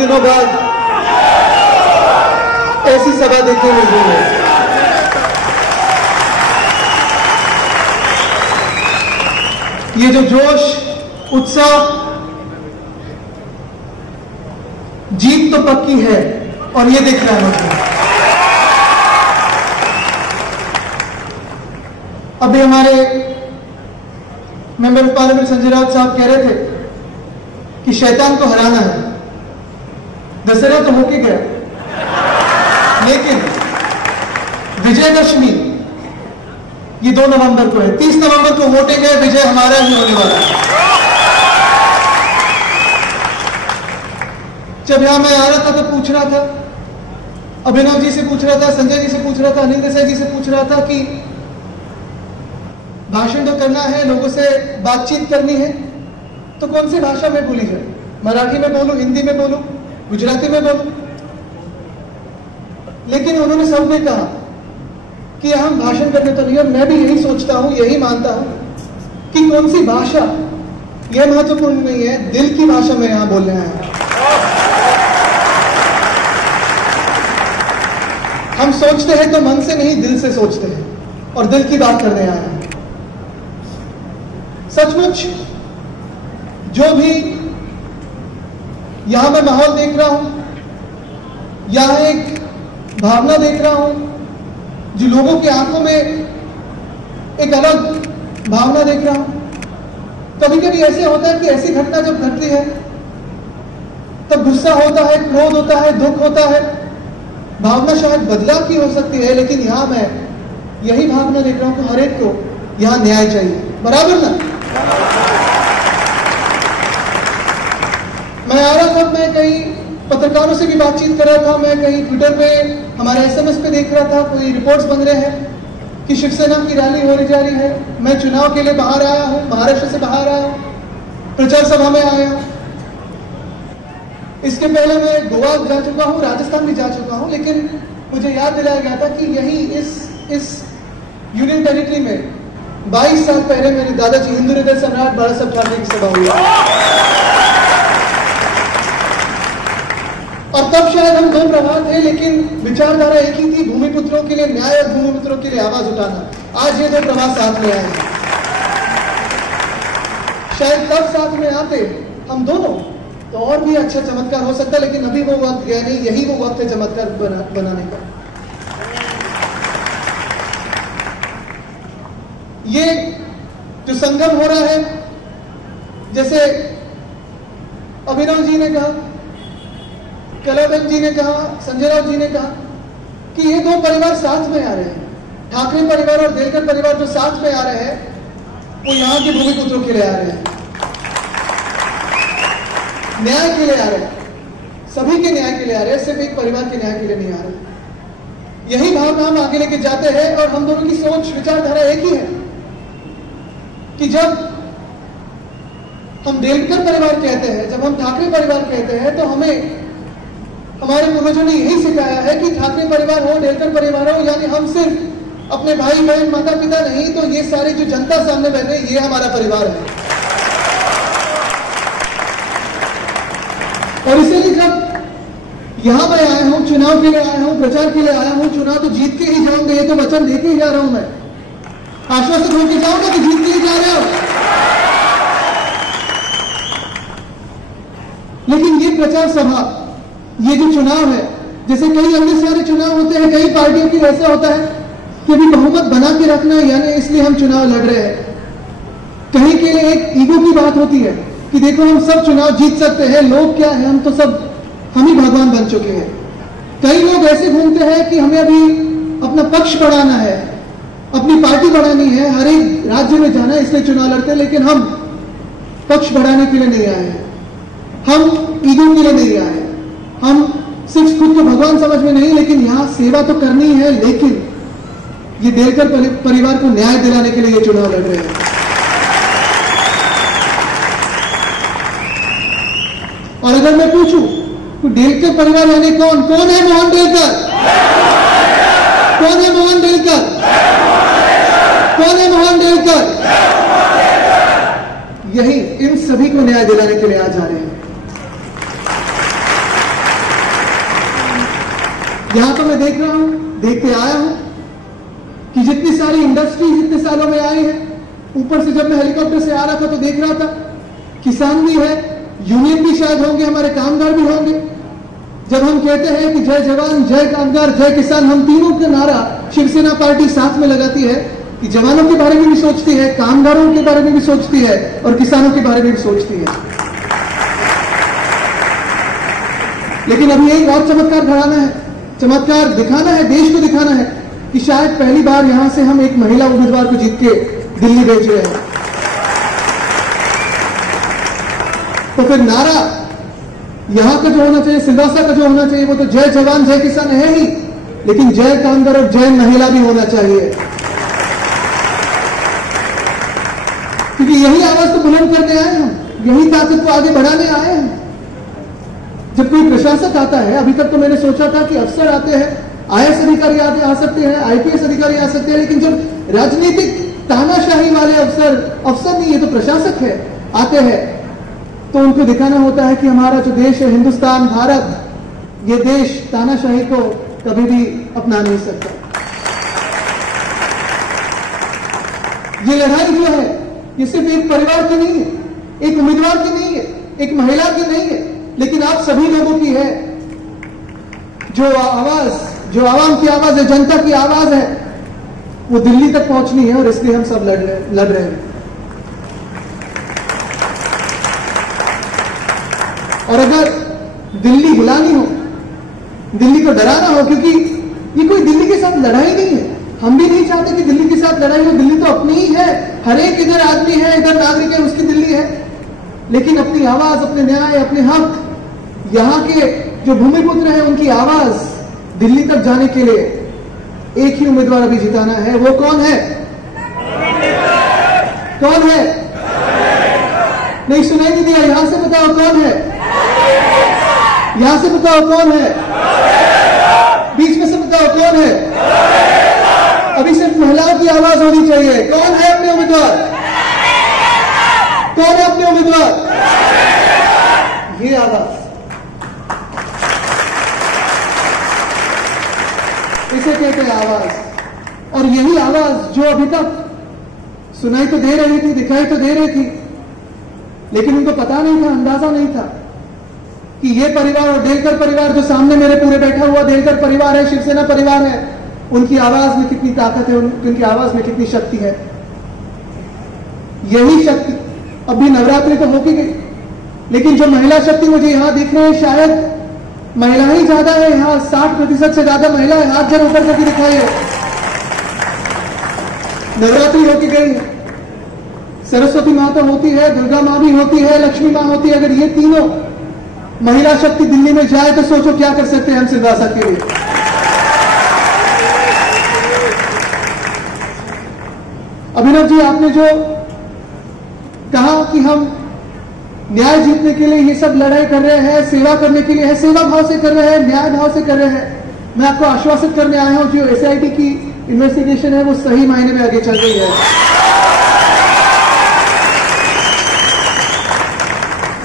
दिनों बाद ऐसी सभा देखने मिल रही है। ये जो जोश, उत्साह, जीत तो पक्की है और ये दिख रहा है। अभी हमारे member of parliament Sanjay Raut साहब कह रहे थे कि शैतान को हराना है। दशहरा तो होके गया, लेकिन विजयदशमी ये 2 नवंबर को है। 30 नवंबर को वोटिंग है, विजय हमारा ही होने वाला है। जब यहां मैं आ रहा था तो पूछ रहा था, अभिनव जी से पूछ रहा था, संजय जी से पूछ रहा था, अनिल देसाई जी से पूछ रहा था कि भाषण तो करना है, लोगों से बातचीत करनी है, तो कौन सी भाषा में बोली जाए? मराठी में बोलूं, हिंदी में बोलूं, गुजराती में बोलूं? लेकिन उन्होंने सबने कहा कि हम भाषण करने तो नहीं, और मैं भी यही सोचता हूं, यही मानता हूं कि कौन सी भाषा यह महत्वपूर्ण नहीं है, दिल की भाषा में यहां बोलने आया है। हम सोचते हैं तो मन से नहीं, दिल से सोचते हैं और दिल की बात करने आए हैं। सचमुच जो भी यहां मैं माहौल देख रहा हूं, यहां एक भावना देख रहा हूं, जो लोगों की आंखों में एक अलग भावना देख रहा हूं। कभी कभी ऐसे होता है कि ऐसी घटना जब घटती है तब गुस्सा होता है, क्रोध होता है, दुख होता है, भावना शायद बदलाव की हो सकती है, लेकिन यहां मैं यही भावना देख रहा हूं कि हर एक को यहां न्याय चाहिए, बराबर ना? मैं आ रहा था, मैं कई पत्रकारों से भी बातचीत कर रहा था, मैं कहीं ट्विटर पे, हमारे SMS पे देख रहा था, कोई रिपोर्ट्स बन रहे हैं कि शिवसेना की रैली होने जा रही है। मैं चुनाव के लिए बाहर आया हूं, महाराष्ट्र से बाहर आया हूं, प्रचार सभा में आया हूं। इसके पहले मैं गोवा जा चुका हूं, राजस्थान भी जा चुका हूं, लेकिन मुझे याद दिलाया गया था कि यही इस यूनियन टेरिटरी में 22 साल पहले मेरे दादाजी हिंदू हृदय सम्राट बाला साहब ठाकरे की सभा हुई, और तब शायद हम 2 प्रभाव थे, लेकिन विचारधारा एक ही थी, भूमिपुत्रों के लिए न्याय और भूमिपुत्रों के लिए आवाज उठाना। आज ये 2 प्रभाव साथ में आए हैं। शायद तब साथ में आते हम दोनों तो और भी अच्छा चमत्कार हो सकता, लेकिन अभी वो वक्त गया नहीं, यही वो वक्त है चमत्कार बनाने का। ये जो संगम हो रहा है, जैसे अभिनव जी ने कहा, कलाबेन जी ने कहा, संजय राउत जी ने कहा कि ये 2 परिवार साथ में आ रहे हैं। ठाकरे परिवार और देलकर परिवार जो साथ में आ रहे हैं, वो यहां के भूमिपुत्रों के लिए आ रहे हैं, न्याय के लिए आ रहे हैं, सभी के न्याय के लिए आ रहे हैं, सिर्फ एक परिवार के न्याय के लिए नहीं आ रहे। यही भावना हम आगे लेके जाते हैं, और हम दोनों की सोच, विचारधारा एक ही है कि जब हम देलकर परिवार कहते हैं, जब हम ठाकरे परिवार कहते हैं, तो हमें हमारे पूर्वजों ने यही सिखाया है कि ठाकरे परिवार हो, देलकर परिवार हो, यानी हम सिर्फ अपने भाई बहन, माता पिता नहीं, तो ये सारी जो जनता सामने बैठे हैं, ये हमारा परिवार है। और इसीलिए जब यहां मैं आया हूं, चुनाव के लिए आया हूं, प्रचार के लिए आया हूं, चुनाव तो जीत के ही जाऊंगा, ये तो वचन देके ही जा रहा हूं, मैं आश्वासन होकर जाऊंगा कि जीत के ही जा रहे हो। लेकिन ये प्रचार सभा, ये जो चुनाव है, जैसे कई अन्य सारे चुनाव होते हैं, कई पार्टियों की ऐसा होता है कि अभी बहुमत बना के रखना है, यानी इसलिए हम चुनाव लड़ रहे हैं। कहीं के लिए एक ईगो की बात होती है कि देखो हम सब चुनाव जीत सकते हैं, लोग क्या है, हम तो सब, हम ही भगवान बन चुके हैं। कई लोग ऐसे घूमते हैं कि हमें अभी अपना पक्ष बढ़ाना है, अपनी पार्टी बढ़ानी है, हर एक राज्य में जाना है, इसलिए चुनाव लड़ते हैं। लेकिन हम पक्ष बढ़ाने के लिए नहीं आए हैं, हम ईगो के लिए नहीं आए हैं, हम सिर्फ खुद को भगवान समझ में नहीं, लेकिन यहां सेवा तो करनी है, लेकिन ये देलकर परिवार को न्याय दिलाने के लिए ये चुनाव लड़ रहे हैं। और अगर मैं पूछूं तो देलकर परिवार यानी कौन है? मोहन देलकर। कौन है मोहन देलकर? कौन है मोहन देलकर? यही इन सभी को न्याय दिलाने के लिए आज आ रहे हैं। यहां तो मैं देख रहा हूं, देखते आया हूं कि जितनी सारी इंडस्ट्रीज इतने सालों में आई है, ऊपर से जब मैं हेलीकॉप्टर से आ रहा था तो देख रहा था किसान भी है, यूनियन भी शायद होंगे, हमारे कामगार भी होंगे। जब हम कहते हैं कि जय जवान, जय कामगार, जय किसान, हम तीनों का नारा शिवसेना पार्टी साथ में लगाती है कि जवानों के बारे में भी सोचती है, कामगारों के बारे में भी सोचती है और किसानों के बारे में भी सोचती है। लेकिन अभी एक और चमत्कार घड़ाना है, चमत्कार दिखाना है, देश को दिखाना है कि शायद पहली बार यहां से हम एक महिला उम्मीदवार को जीत के दिल्ली भेज रहे हैं। तो फिर नारा यहां का जो होना चाहिए, सिलवासा का जो होना चाहिए, वो तो जय जवान जय किसान है ही, लेकिन जय कामगार और जय महिला भी होना चाहिए, क्योंकि यही आवाज तो बुलंद करने आए हम, यही ताकत को आगे बढ़ाने आए हैं। जब कोई प्रशासक आता है, अभी तक तो मैंने सोचा था कि अफसर आते हैं, आईएएस अधिकारी आ सकते हैं, आईपीएस अधिकारी आ सकते हैं, लेकिन जब राजनीतिक तानाशाही वाले अफसर नहीं, ये तो प्रशासक है, आते हैं, तो उनको दिखाना होता है कि हमारा जो देश है, हिंदुस्तान, भारत, ये देश तानाशाही को कभी भी अपना नहीं सकता। ये लड़ाई जो है, ये सिर्फ एक परिवार की नहीं है, एक उम्मीदवार की नहीं है, एक महिला की नहीं है, लेकिन आप सभी लोगों की है। जो आवाज, जो आवाम की आवाज है, जनता की आवाज है, वो दिल्ली तक पहुंचनी है और इसलिए हम सब लड़ रहे हैं। और अगर दिल्ली हिलानी हो, दिल्ली को डराना हो, क्योंकि ये कोई दिल्ली के साथ लड़ाई नहीं है, हम भी नहीं चाहते कि दिल्ली के साथ लड़ाई हो, दिल्ली तो अपनी ही है, हर एक इधर आदमी है, इधर नागरिक है, उसकी दिल्ली है, लेकिन अपनी आवाज, अपने न्याय, अपने हक, यहां के जो भूमिपुत्र हैं उनकी आवाज दिल्ली तक जाने के लिए एक ही उम्मीदवार अभी जिताना है। वो कौन है? कौन है? नहीं सुनाई नहीं दिया, यहां से बताओ कौन है, यहां से बताओ कौन है, बीच में से बताओ कौन है। अभी सिर्फ महिलाओं की आवाज होनी चाहिए। कौन है अपने उम्मीदवार? कौन है अपने उम्मीदवार? ये आवाज, इसे कहते हैं आवाज। और यही आवाज जो अभी तक सुनाई तो दे रही थी, दिखाई तो दे रही थी, लेकिन उनको पता नहीं था, अंदाजा नहीं था कि ये परिवार और देलकर परिवार जो सामने मेरे पूरे बैठा हुआ देलकर परिवार है, शिवसेना परिवार है, उनकी आवाज में कितनी ताकत है, उनकी आवाज में कितनी शक्ति है। यही शक्ति अभी नवरात्रि तो होती गई, लेकिन जो महिला शक्ति मुझे यहां दिख रही है, शायद महिला ही ज्यादा है यहां, 60% से ज्यादा महिला है। हाथ जब ऊपर करके दिखाइए। नवरात्रि होती गई, सरस्वती माँ तो होती है, दुर्गा माँ भी होती है, लक्ष्मी माँ होती है। अगर ये तीनों महिला शक्ति दिल्ली में जाए तो सोचो क्या कर सकते हैं हम सिलवासा के लिए। अभिनव जी, आपने जो कहा कि हम न्याय जीतने के लिए ये सब लड़ाई कर रहे हैं, सेवा करने के लिए है, सेवा भाव से कर रहे हैं, न्याय भाव से कर रहे हैं, मैं आपको आश्वासित करने आया हूं जो एसआईटी की इन्वेस्टिगेशन है वो सही मायने में आगे चल रही है।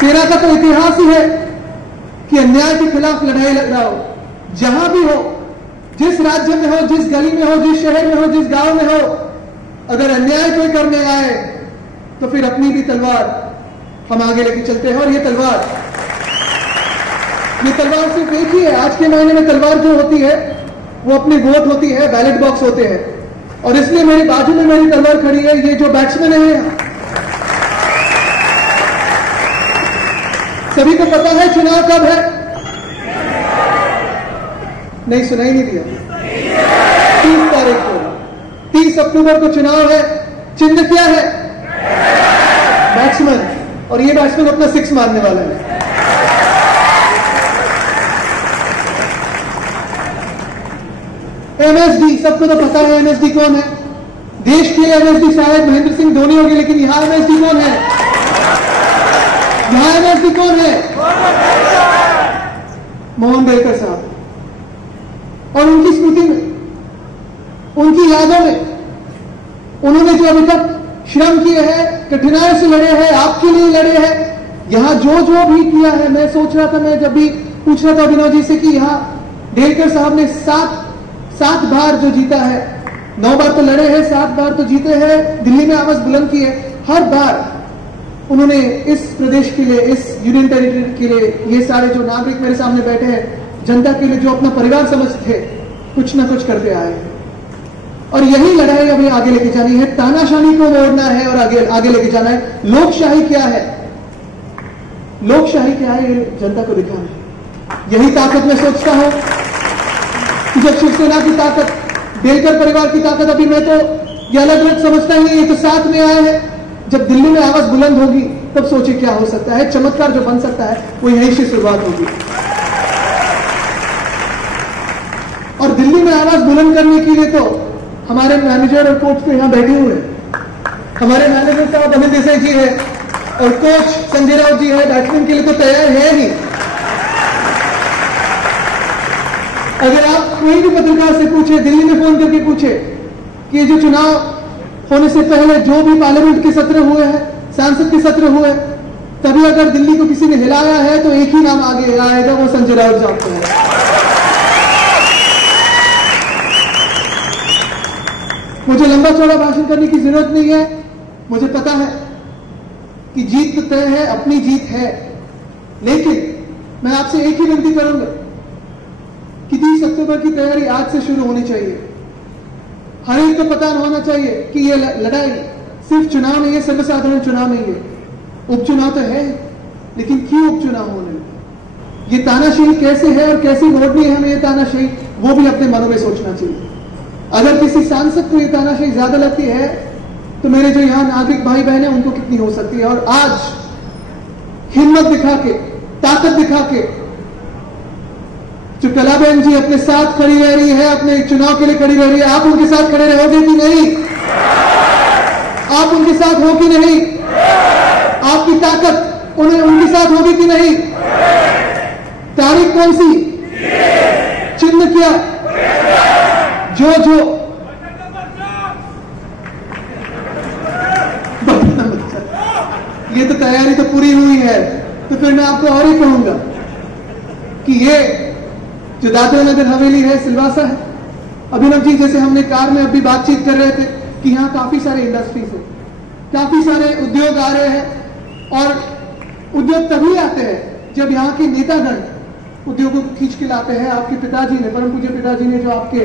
सेना का तो इतिहास ही है कि अन्याय के खिलाफ लड़ाई लड़ रहा हो, जहां भी हो, जिस राज्य में हो, जिस गली में हो, जिस शहर में हो, जिस गांव में हो, अगर अन्याय कोई करने आए तो फिर अपनी भी तलवार हम आगे लेके चलते हैं। और ये तलवार सिर्फ एक ही है। आज के महीने में तलवार जो होती है वो अपनी वोट होती है, बैलेट बॉक्स होते हैं, और इसलिए मेरी बाजू में मेरी तलवार खड़ी है। ये जो बैट्समैन है, सभी को पता है चुनाव कब है? नहीं सुनाई नहीं दिया। 30 तारीख को, 30 अक्टूबर को चुनाव है। चिन्ह क्या है? बैट्समैन, और ये बैट्समैन अपना 6 मारने वाला है। एमएसडी, सबको तो पता है एमएसडी कौन है। देश के एमएसडी शायद महेंद्र सिंह धोनी होंगे, लेकिन यहां एमएसडी कौन है? यहां एमएसडी कौन है? मोहन देलकर साहब। और उनकी स्मृति में, उनकी यादों में उन्होंने जो अभी तक श्रम किए हैं, कठिनाई से लड़े हैं, आपके लिए लड़े हैं, यहां जो जो भी किया है। मैं सोच रहा था, मैं जब भी पूछ रहा था अभिनव जी से कि यहां डेलकर साहब ने सात बार जो जीता है, 9 बार तो लड़े हैं, 7 बार तो जीते हैं, दिल्ली में आवाज बुलंद की है। हर बार उन्होंने इस प्रदेश के लिए, इस यूनियन टेरिटरी के लिए, ये सारे जो नागरिक मेरे सामने बैठे हैं, जनता के लिए जो अपना परिवार समझते थे, कुछ ना कुछ करते आए हैं। और यही लड़ाई अभी आगे लेके जानी है। तानाशाही को मोड़ना है और आगे लेके जाना है। लोकशाही क्या है, लोकशाही क्या है, ये जनता को दिखाना है। यही ताकत मैं सोचता हूं कि जब शिवसेना की ताकत, डेलकर परिवार की ताकत, अभी मैं तो ये अलग अलग समझता ही नहीं, ये तो साथ में आए हैं। जब दिल्ली में आवाज बुलंद होगी तब सोचे क्या हो सकता है। चमत्कार जो बन सकता है वो यहीं से शुरुआत होगी। और दिल्ली में आवाज बुलंद करने के लिए तो हमारे मैनेजर और कोच तो यहां बैठे हुए हैं। हमारे मैनेजर साहब अनिल देसाई जी है और कोच संजय राउत जी है, बैट्समैन के लिए तो तैयार है ही। अगर आप कोई भी पत्रकार से पूछे, दिल्ली में फोन करके पूछे कि ये जो चुनाव होने से पहले जो भी पार्लियामेंट के सत्र हुए हैं, सांसद के सत्र हुए, तभी अगर दिल्ली को किसी ने हिलाया है तो एक ही नाम आगे आएगा, वो संजय राउत साहब का है। मुझे लंबा चौड़ा भाषण करने की जरूरत नहीं है। मुझे पता है कि जीत तो तय है, अपनी जीत है। लेकिन मैं आपसे एक ही विनती करूंगा कि 30 अक्टूबर की तैयारी आज से शुरू होनी चाहिए। हर एक को पता होना चाहिए कि ये लड़ाई सिर्फ चुनाव नहीं है, सर्वसाधारण चुनाव नहीं है। उपचुनाव तो है, लेकिन क्यों उपचुनाव होने लगे, ये तानाशाही कैसे है और कैसे मोड़नी है हमें ये तानाशाही, वो भी अपने मनों में सोचना चाहिए। अगर किसी सांसद को ये तानाशाही ज्यादा लगती है तो मेरे जो यहां नागरिक भाई बहन है उनको कितनी हो सकती है। और आज हिम्मत दिखा के, ताकत दिखा के जो कलाबेन जी अपने साथ खड़ी रह रही है, अपने चुनाव के लिए खड़ी रह रही है, आप उनके साथ खड़े रहोगे कि नहीं? आप उनके साथ हो कि नहीं? आपकी ताकत उनके साथ होगी कि नहीं? तारीख कौन सी, चिन्ह क्या? जो ये तो तैयारी तो पूरी हुई है। तो फिर मैं आपको और ही कहूंगा कि ये जो दादरा नगर हवेली है, सिलवासा है, अभिनव जी जैसे हमने कार में अभी बातचीत कर रहे थे कि यहाँ काफी सारे इंडस्ट्रीज है, काफी सारे उद्योग आ रहे हैं। और उद्योग तभी आते हैं जब यहाँ के नेतागण उद्योगों को खींच के लाते हैं। आपके पिताजी ने, परम पूज्य पिताजी ने जो आपके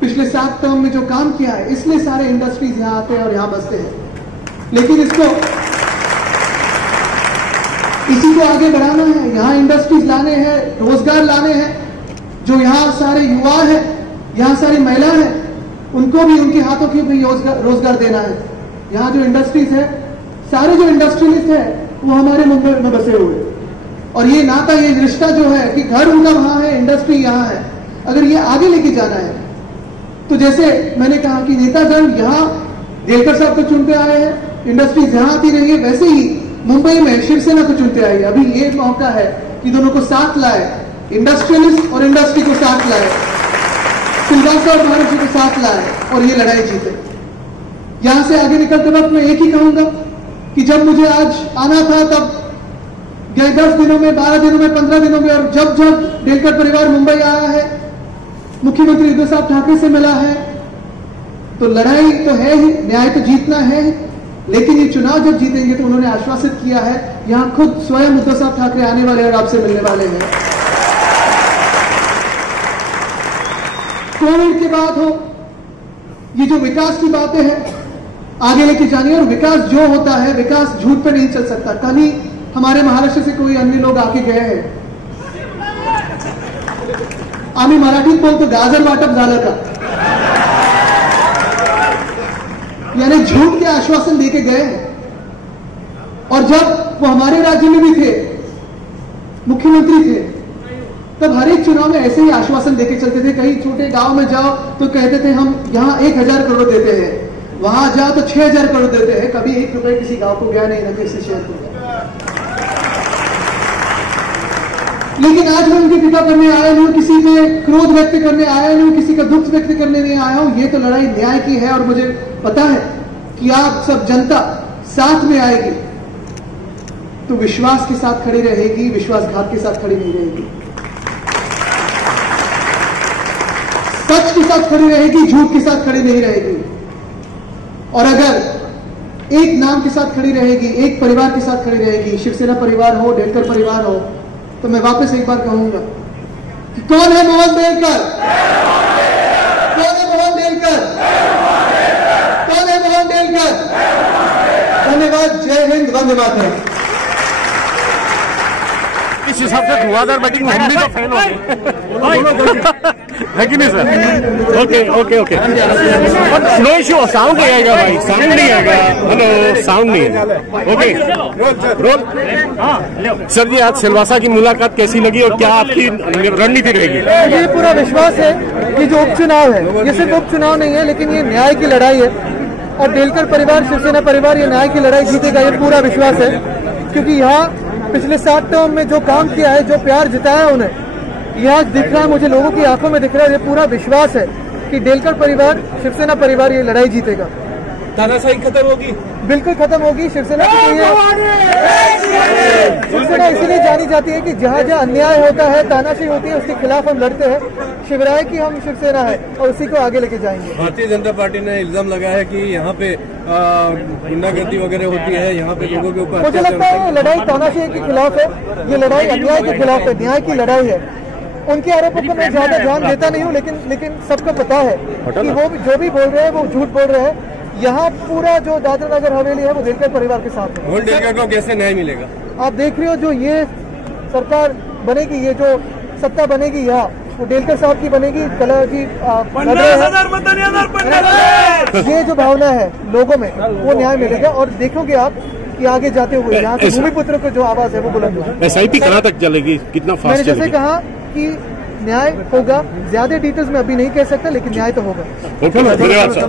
पिछले 7 टर्म में जो काम किया है, इसलिए सारे इंडस्ट्रीज यहाँ आते हैं और यहाँ बसते हैं। लेकिन इसी को आगे बढ़ाना है, यहाँ इंडस्ट्रीज लाने हैं, रोजगार लाने हैं। जो यहाँ सारे युवा हैं, यहाँ सारी महिला हैं, उनको भी उनके हाथों की भी रोजगार देना है। यहाँ जो इंडस्ट्रीज है, सारे जो इंडस्ट्रियलिस्ट है वो हमारे मुंबई में बसे हुए हैं। और ये नाता, ये रिश्ता जो है कि घर उनका वहां है, इंडस्ट्री यहाँ है, अगर ये आगे लेके जाना है तो जैसे मैंने कहा कि नेतागण यहाँ डेलकर साहब को चुनते आए हैं, इंडस्ट्रीज यहाँ आती रही है, वैसे ही मुंबई में शिवसेना को चुनते आए। अभी ये मौका है कि दोनों को साथ लाए, इंडस्ट्रियलिस्ट और इंडस्ट्री को साथ लाए, सिलवासा और महाराष्ट्र को साथ लाए और ये लड़ाई जीते। यहां से आगे निकलते वक्त मैं एक ही कहूंगा कि जब मुझे आज आना था तब गए 10 दिनों में, 12 दिनों में, 15 दिनों में, और जब डेलकर परिवार मुंबई आया है, मुख्यमंत्री उद्धव साहब ठाकरे से मिला है, तो लड़ाई तो है ही, न्याय तो जीतना है। लेकिन ये चुनाव जब जीतेंगे तो उन्होंने आश्वासित किया है, यहां खुद स्वयं उद्धव साहब ठाकरे आने वाले और आपसे मिलने वाले हैं। कोविड के बाद हो, ये जो विकास की बातें हैं आगे लेके जानी है। और विकास जो होता है, विकास झूठ पे नहीं चल सकता। कल ही हमारे महाराष्ट्र से कोई अन्य लोग आके गए हैं, आम्ही मराठीत बोलतो गाजर वाटप झालं का, यानी झूठ के आश्वासन देके गए। और जब वो हमारे राज्य में भी थे, मुख्यमंत्री थे, तब हर एक चुनाव में ऐसे ही आश्वासन देके चलते थे। कहीं छोटे गांव में जाओ तो कहते थे हम यहां 1000 करोड़ देते हैं, वहां जाओ तो 6000 करोड़ देते हैं। कभी 1 रुपए किसी गांव को गया नहीं, न किसी शहर को। लेकिन आज मैं उनकी टीका करने आया नहीं हूं, किसी पे क्रोध व्यक्त करने आया नहीं हूं, किसी का दुख व्यक्त करने नहीं आया हूं। ये तो लड़ाई न्याय की है और मुझे पता है कि आप सब जनता साथ में आएगी तो विश्वास के साथ खड़ी रहेगी, विश्वासघात के साथ खड़ी नहीं रहेगी। सच के साथ खड़ी रहेगी, झूठ के साथ खड़ी नहीं रहेगी। और अगर एक नाम के साथ खड़ी रहेगी, एक परिवार के साथ खड़ी रहेगी, शिवसेना परिवार हो, डेलकर परिवार हो, तो मैं वापस एक बार कहूंगा कि कौन है मोहन डेलकर? कौन है मोहन डेलकर? कौन है मोहन डेलकर? धन्यवाद। जय हिंद, वंदे मातरम। इस हिसाब से धुआंधार बैटिंग में हम भी तो फैन हो गए है कि नहीं sir? Okay okay okay, no issue. Sound नहीं आएगा भाई, साउंड नहीं आएगा। हेलो, साउंड नहीं है। Okay role. सर जी, आज सिलवासा की मुलाकात कैसी लगी और क्या आपकी रणनीति रहेगी? ये पूरा विश्वास है कि जो उपचुनाव है, ये सिर्फ उपचुनाव नहीं है, लेकिन ये न्याय की लड़ाई है और डेलकर परिवार, शिवसेना परिवार ये न्याय की लड़ाई जीतेगा, ये पूरा विश्वास है। क्योंकि यहाँ पिछले 7 टर्म में जो काम किया है, जो प्यार जिताया उन्हें, यहाँ दिख रहा है, मुझे लोगों की आंखों में दिख रहा है। ये पूरा विश्वास है कि डेलकर परिवार, शिवसेना परिवार ये लड़ाई जीतेगा। तानाशाही खत्म होगी, बिल्कुल खत्म होगी। शिवसेना शिवसेना इसलिए जानी जाती है कि जहाँ जहाँ अन्याय होता है, तानाशाही होती है, उसके खिलाफ हम लड़ते हैं। शिवराय की हम शिवसेना है और उसी को आगे लेके जाएंगे। भारतीय जनता पार्टी ने इल्जाम लगाया है कि यहाँ पे गुंडागर्दी वगैरह होती है, यहाँ पे लोगों के ऊपर। मुझे लगता है ये लड़ाई तानाशाही के खिलाफ है, ये लड़ाई अन्याय के खिलाफ है, न्याय की लड़ाई है। उनके आरोपों को मैं ज्यादा ध्यान देता नहीं हूँ, लेकिन सबको पता है कि वो जो भी बोल रहे हैं वो झूठ बोल रहे हैं। यहाँ पूरा जो दादरा नगर हवेली है वो डेलकर परिवार के साथ है। मोहन डेलकर को कैसे न्याय मिलेगा? आप देख रहे हो, जो ये सरकार बनेगी, ये जो सत्ता बनेगी यहाँ, वो डेलकर साहब की बनेगी। कला जी ये जो भावना है लोगों में, वो न्याय मिलेगा। और देखोगे आप कि आगे जाते हुए यहाँ के भूमिपुत्र को जो आवाज है वो बुलंद होगी। SIP कहाँ तक चलेगी, कितना फास्ट मैंने जैसे कहा कि न्याय होगा, ज्यादा डिटेल्स में अभी नहीं कह सकता, लेकिन न्याय तो होगा। धन्यवाद सर।